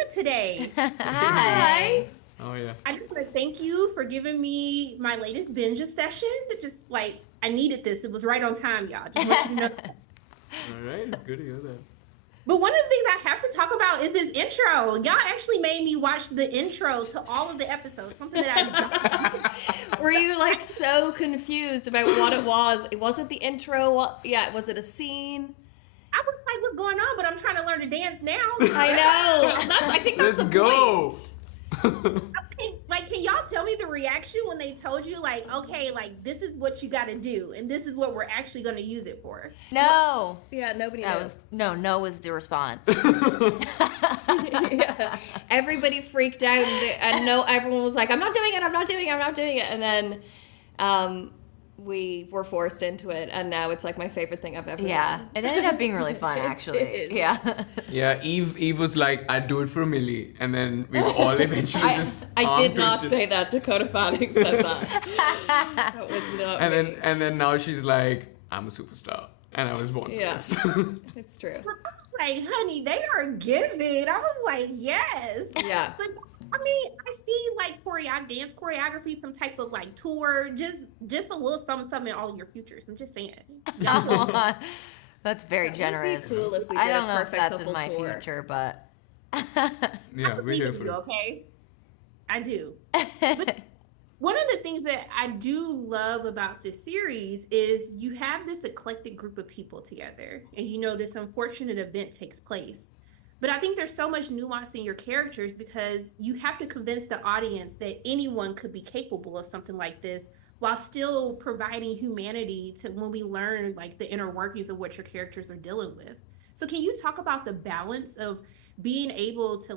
doing today? Hi. Oh yeah. I just want to thank you for giving me my latest binge obsession. That just like I needed this. It was right on time, y'all. Just want you to know. All right, it's good to hear that. But one of the things I have to talk about is this intro. Y'all actually made me watch the intro to all of the episodes. Something that I don't. Were you like so confused about what it was? It wasn't the intro. Was it a scene? I was like, "What's going on?" But I'm trying to learn to dance now. I know. I think that's Let's the go. point. Can y'all tell me the reaction when they told you, like, okay, like this is what you got to do, and this is what we're actually going to use it for? No. Yeah, nobody That knows. was no was the response. Yeah. Everybody freaked out, and no, everyone was like, "I'm not doing it. I'm not doing it. I'm not doing it." And then, we were forced into it, and now it's like my favorite thing I've ever Yeah, done. it ended up being really fun It actually. did. Yeah. Yeah, Eve was like, I'd do it for Millie, and then we were all eventually just I arm did not twisted. say that. Dakota Fanning said that. That was not And me. then now she's like, I'm a superstar, and I was born for Yeah. this. It's true. Like, honey, they are giving. I was like, yes. Yeah. But I mean, I see like dance choreography, some type of like tour, just a little something in all your futures. I'm just saying. That's very That would be generous. cool if we I did a don't know if perfect that's in couple my tour. future, but Yeah, we're believe here in for you, it. okay? I do. But one of the things that I do love about this series is you have this eclectic group of people together, and this unfortunate event takes place. But I think there's so much nuance in your characters because you have to convince the audience that anyone could be capable of something like this while still providing humanity to when we learn like the inner workings of what your characters are dealing with. So can you talk about the balance of being able to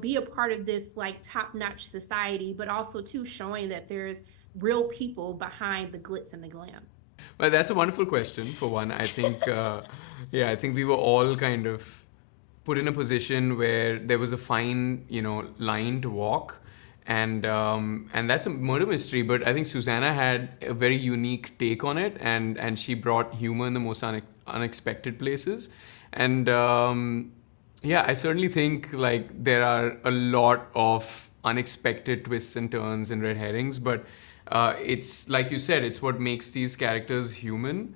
be a part of this like top-notch society, but also too showing that there's real people behind the glitz and the glam? Well, that's a wonderful question. For one, I think, I think we were all kind of put in a position where there was a fine, line to walk, and that's a murder mystery. But I think Susanna had a very unique take on it, and she brought humor in the most unexpected places, and I certainly think like there are a lot of unexpected twists and turns and red herrings, but it's like you said, it's what makes these characters human,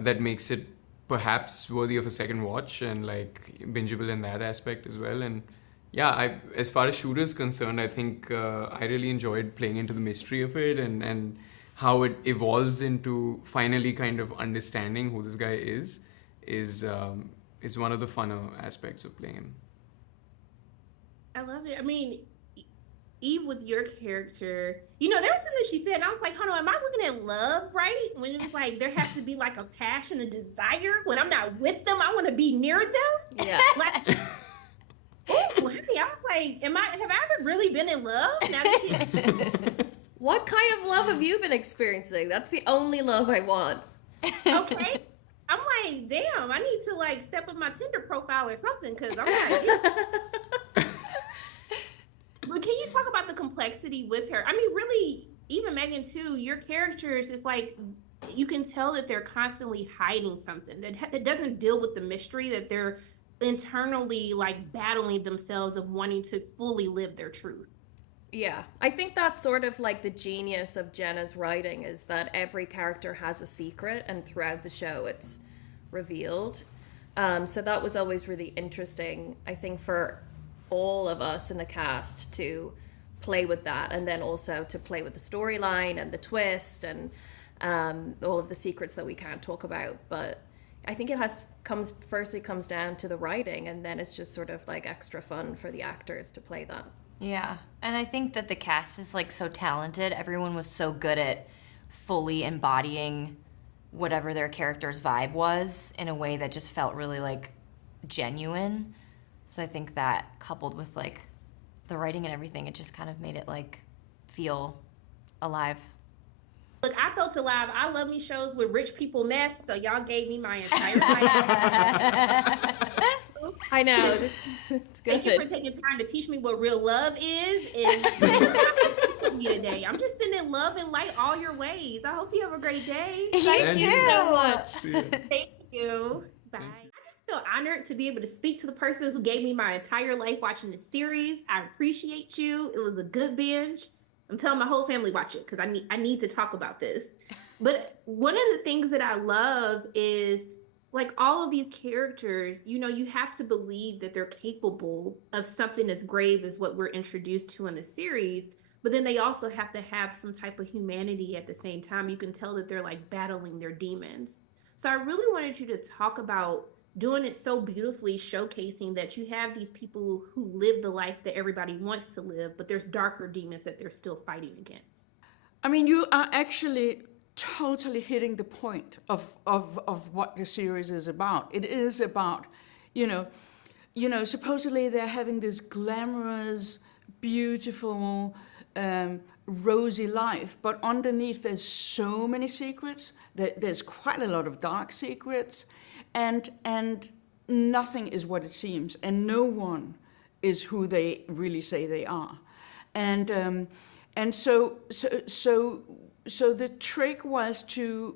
that makes it perhaps worthy of a second watch and like bingeable in that aspect as well. And as far as Shooter is concerned, I think I really enjoyed playing into the mystery of it and how it evolves into finally kind of understanding who this guy is one of the funner aspects of playing him. I love it. I mean, Eve, with your character, there was something she said, and I was like, hold on, am I looking at love right? When it was like, there has to be like a passion, a desire. When I'm not with them, I want to be near them. Yeah. Like, oh, honey, I was like, have I ever really been in love? Now that What kind of love have you been experiencing? That's the only love I want. okay. I'm like, damn, I need to like step up my Tinder profile or something, because I'm not. But can you talk about the complexity with her? I mean, really, even Meghann too, your characters, it's like you can tell that they're constantly hiding something that doesn't deal with the mystery, that they're internally like battling themselves of wanting to fully live their truth. Yeah, I think that's sort of like the genius of Jenna's writing, is that every character has a secret, and throughout the show it's revealed. So that was always really interesting, I think, for all of us in the cast to play with that, and then also to play with the storyline and the twist and all of the secrets that we can't talk about. But I think it comes down to the writing, and then it's just sort of like extra fun for the actors to play that. yeah. And I think that the cast is like so talented. Everyone was so good at fully embodying whatever their character's vibe was in a way that just felt really like genuine. So I think that coupled with like the writing and everything, it just kind of made it like feel alive. Look, I felt alive. I love me shows with rich people mess, so y'all gave me my entire life. I know. It's good. Thank you for taking time to teach me what real love is and with me today. I'm just sending love and light all your ways. I hope you have a great day. You Thank you too. so much. See ya. Thank you. Bye. I just feel honored to be able to speak to the person who gave me my entire life watching this series. I appreciate you. It was a good binge. I'm telling my whole family watch it because I need to talk about this. But one of the things that I love is like all of these characters, you have to believe that they're capable of something as grave as what we're introduced to in the series. But then they also have to have some type of humanity at the same time. You can tell that they're like battling their demons. So I really wanted you to talk about doing it so beautifully, showcasing that you have these people who live the life that everybody wants to live, but there's darker demons that they're still fighting against. I mean, you are actually totally hitting the point of what the series is about. It is about, supposedly they're having this glamorous, beautiful, rosy life, but underneath there's so many secrets. There's quite a lot of dark secrets, and nothing is what it seems, and no one is who they really say they are, and so the trick was to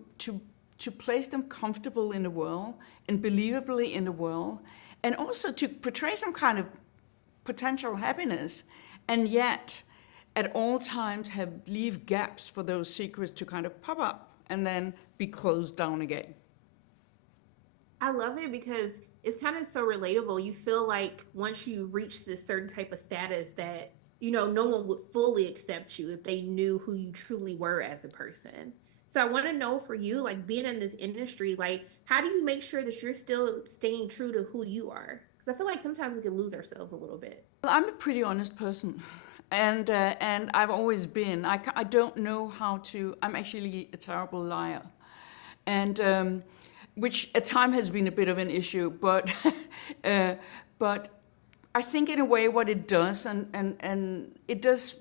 place them comfortable in the world and believably in the world, and also to portray some kind of potential happiness, and yet at all times leave gaps for those secrets to kind of pop up and then be closed down again. I love it because it's kind of so relatable. You feel like once you reach this certain type of status that, no one would fully accept you if they knew who you truly were as a person. So I want to know for you, like being in this industry, like how do you make sure that you're still staying true to who you are? Because I feel like sometimes we can lose ourselves a little bit. Well, I'm a pretty honest person. And I've always been. I don't know how to. I'm actually a terrible liar, and which at times has been a bit of an issue. But but I think in a way what it does, and it does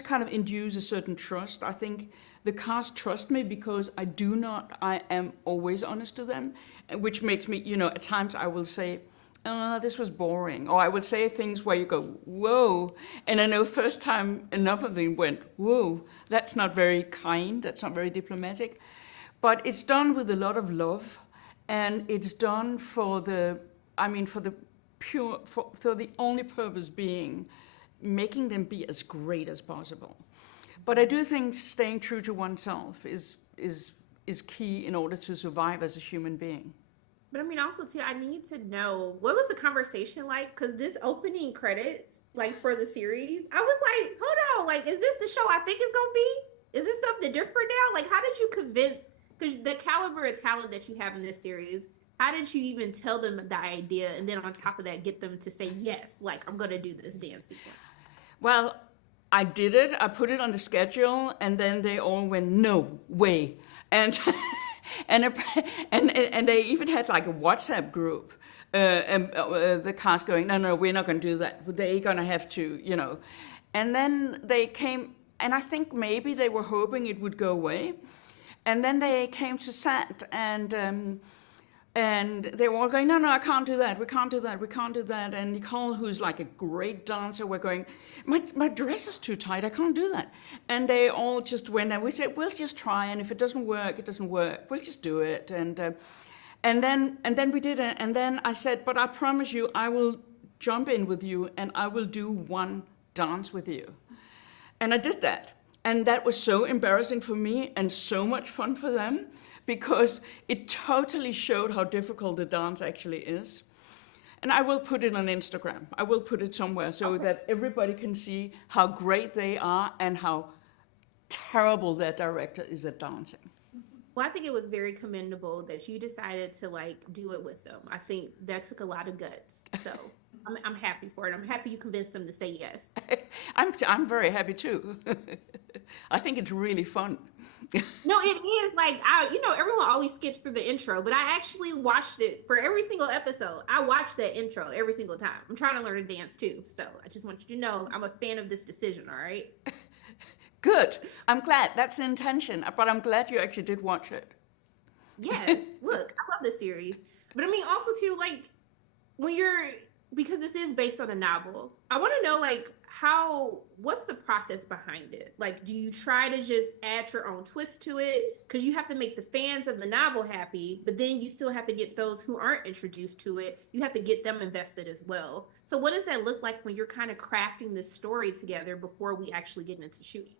kind of induce a certain trust. I think the cast trust me because I am always honest to them, which makes me, at times I will say, this was boring. Or I would say things where you go, whoa. And I know first time enough of them went, whoa, that's not very kind, that's not very diplomatic. But it's done with a lot of love, and it's done for the only purpose being making them be as great as possible. But I do think staying true to oneself is key in order to survive as a human being. But I mean, also too, I need to know, what was the conversation like? Because this opening credits, like for the series, I was like, hold on, like, is this the show I think it's gonna be? Is this something different now? Like, how did you convince? Because the caliber of talent that you have in this series, how did you even tell them the idea, and then on top of that, get them to say yes, like I'm gonna do this dance sequence? Well, I did it. I put it on the schedule, and then they all went, no way, and. And they even had like a WhatsApp group, the cast going, no, we're not going to do that. They're going to have to, And then they came, and I think maybe they were hoping it would go away. And then they came to set, and they were all going, no, I can't do that. We can't do that. And Nicole, who's like a great dancer, were going, my dress is too tight. I can't do that. And they all just went, and we said, we'll just try. And if it doesn't work, it doesn't work. We'll just do it. And then we did it. And then I said, but I promise you, I will jump in with you, and I will do one dance with you. And I did that. And that was so embarrassing for me and so much fun for them, because it totally showed how difficult the dance actually is. And I will put it on Instagram. I will put it somewhere so that everybody can see how great they are and how terrible their director is at dancing. Well, I think it was very commendable that you decided to like do it with them. I think that took a lot of guts. So I'm happy for it. I'm happy you convinced them to say yes. I'm very happy too. I think it's really fun. No, it is like, everyone always skips through the intro, but I actually watched it for every single episode. I watched that intro every single time. I'm trying to learn to dance too. So I just want you to know I'm a fan of this decision, all right? Good. I'm glad. That's the intention. But I'm glad you actually did watch it. Yes. Look, I love this series. But I mean, also too, like, when you're because this is based on a novel, I want to know like what's the process behind it? Like, do you try to just add your own twist to it? Because you have to make the fans of the novel happy, but then you still have to get those who aren't introduced to it, you have to get them invested as well. So what does that look like when you're kind of crafting this story together before we actually get into shooting?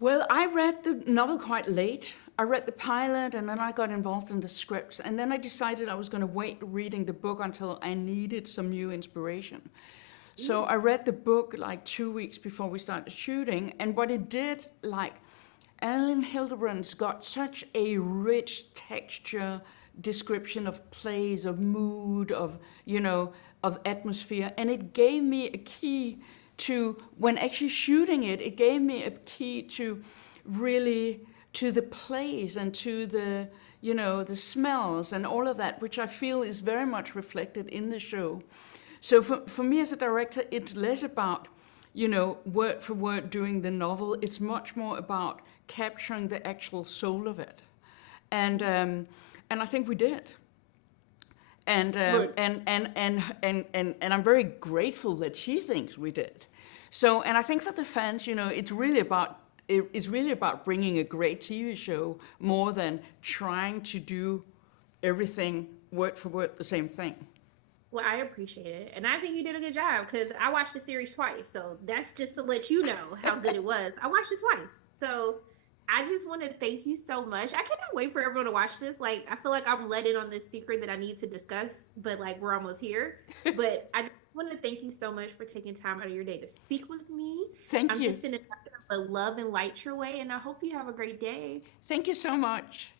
Well, I read the novel quite late. I read the pilot and then I got involved in the scripts. And then I decided I was going to wait reading the book until I needed some new inspiration. So I read the book like 2 weeks before we started shooting. And what it did, like, Alan Hildebrand's got such a rich texture, description of place, of mood, of, you know, of atmosphere. And it gave me a key to, when actually shooting it, it gave me a key to really, to the place and to the, you know, the smells and all of that, which I feel is very much reflected in the show. So for me as a director, it's less about, you know, word for word doing the novel. It's much more about capturing the actual soul of it. And I think we did. And I'm very grateful that she thinks we did. So, and I think for the fans, you know, it's really about bringing a great TV show more than trying to do everything word for word the same thing. Well, I appreciate it. And I think you did a good job because I watched the series twice. So that's just to let you know how good it was. I watched it twice. So I just want to thank you so much. I cannot wait for everyone to watch this. Like, I feel like I'm let in on this secret that I need to discuss, but like, we're almost here. But I just want to thank you so much for taking time out of your day to speak with me. Thank you. I'm just sending the love and light your way, and I hope you have a great day. Thank you so much.